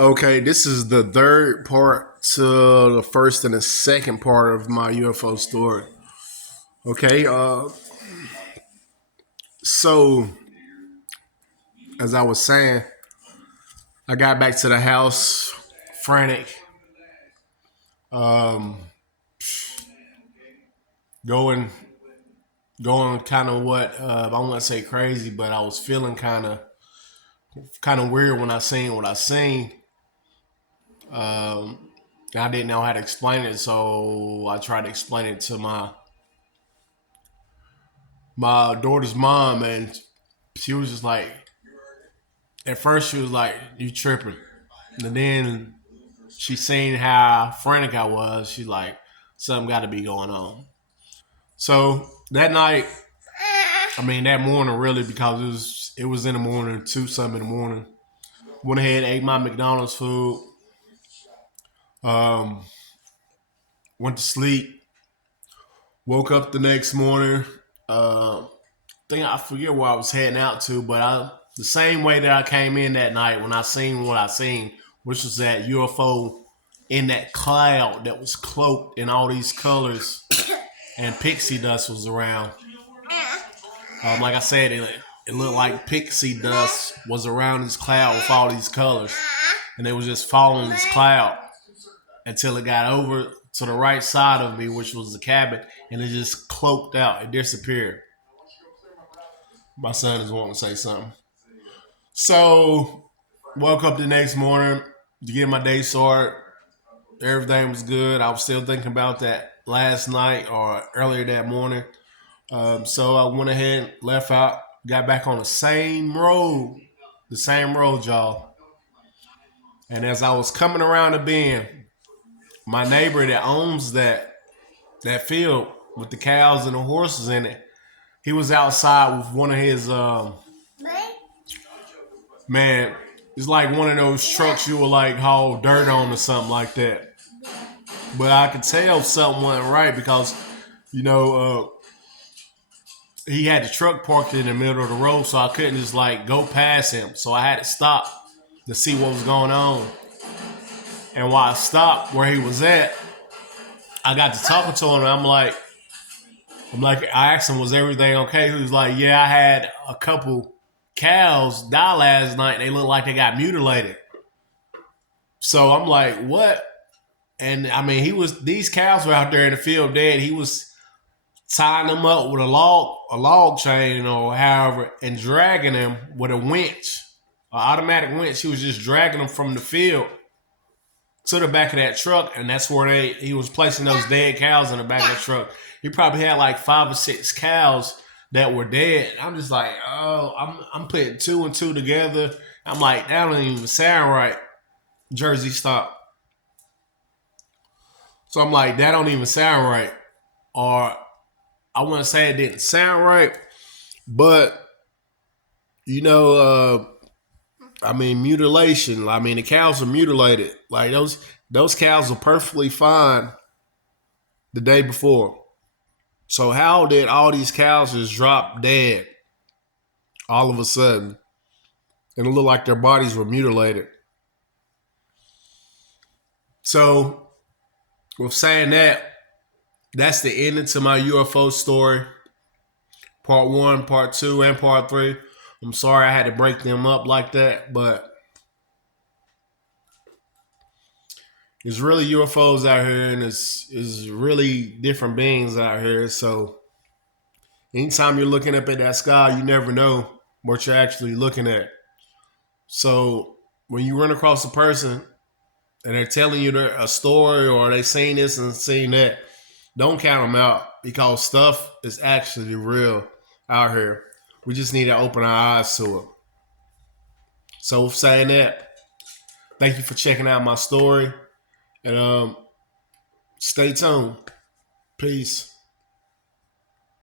Okay, this is the third part to the first and the second part of my UFO story. Okay, so as I was saying, I got back to the house frantic, um, going, going kind of what I won't say crazy, but I was feeling kind of weird when I seen what I seen. Um, I didn't know how to explain it, so I tried to explain it to my daughter's mom, and she was just like, at first she was like, "You tripping," and then she seen how frantic I was. She's like, "Something got to be going on." So that night, I mean that morning, really, because it was in the morning, 2 something in the morning. Went ahead, ate my McDonald's food, um, went to sleep, woke up the next morning. Uh, think I forget where I was heading out to, but the same way that I came in that night when I seen what I seen, which was that UFO in that cloud that was cloaked in all these colors, and pixie dust was around. Like I said, it looked like pixie dust was around this cloud with all these colors, and it was just following this cloud until it got over to the right side of me, which was the cabin, and it just cloaked out. It disappeared. My son is wanting to say something. So, woke up the next morning to get my day started. Everything was good. I was still thinking about that last night or earlier that morning. So I went ahead, left out, got back on the same road, y'all. And as I was coming around the bend, my neighbor that owns that field with the cows and the horses in it, he was outside with one of his man. It's like one of those trucks you would like haul dirt on or something like that. But I could tell something wasn't right because you know he had the truck parked in the middle of the road, so I couldn't just like go past him. So I had to stop to see what was going on. And while I stopped where he was at, I got to talking to him. And I'm like, I asked him, was everything okay? He was like, yeah, I had a couple cows die last night. They look like they got mutilated. So I'm like, what? And I mean, these cows were out there in the field dead. He was tying them up with a log chain or however, and dragging them with a winch, an automatic winch. He was just dragging them from the field to the back of that truck, and that's where he was placing those dead cows in the back of the truck. He probably had like 5 or 6 cows that were dead. I'm just like, oh, I'm putting two and two together. I'm like, that don't even sound right. Jersey stop. So I'm like, that don't even sound right. Or I want to say it didn't sound right, but you know, I mean, mutilation. I mean, the cows are mutilated. Like those cows are perfectly fine the day before. So how did all these cows just drop dead all of a sudden, and it looked like their bodies were mutilated? So with saying that, that's the ending to my UFO story. Part one, part two, and part three. I'm sorry I had to break them up like that, but it's really UFOs out here, and it's really different beings out here. So anytime you're looking up at that sky, you never know what you're actually looking at. So when you run across a person and they're telling you a story or they seen this and seen that, don't count them out because stuff is actually real out here. We just need to open our eyes to it. So with saying that, thank you for checking out my story, and stay tuned. Peace.